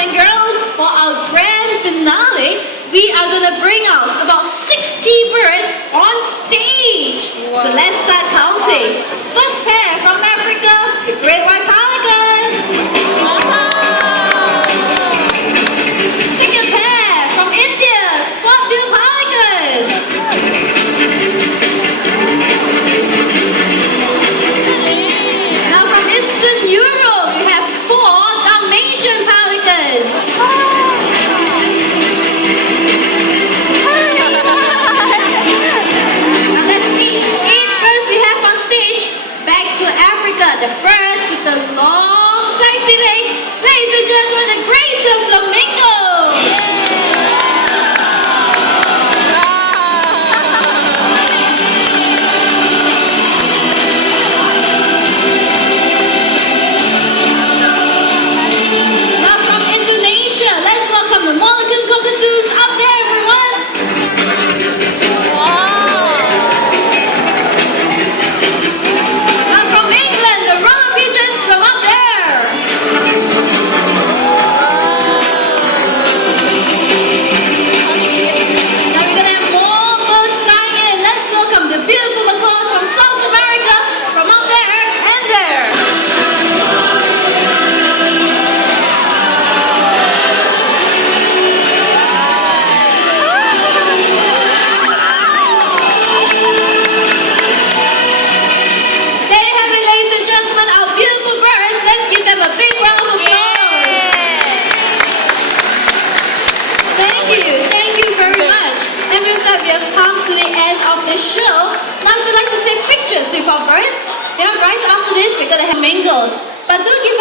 and girls, for our grand finale, we are going to bring out about 60 birds on stage. Wow. So let's start counting. First pair from Africa, the great white pelicans. Wow. Second pair from India, spot-billed pelicans. Now from Eastern Europe, we have 4 Dalmatian pelicans. The birds with the long, sexy legs. Ladies and gentlemen, the greater flamingo. Now from Indonesia, let's welcome the Moluccan cockatoos up there, everyone. We have come to the end of the show. Now we would like to take pictures with our birds. Right after this, we're going to have mingles. But do give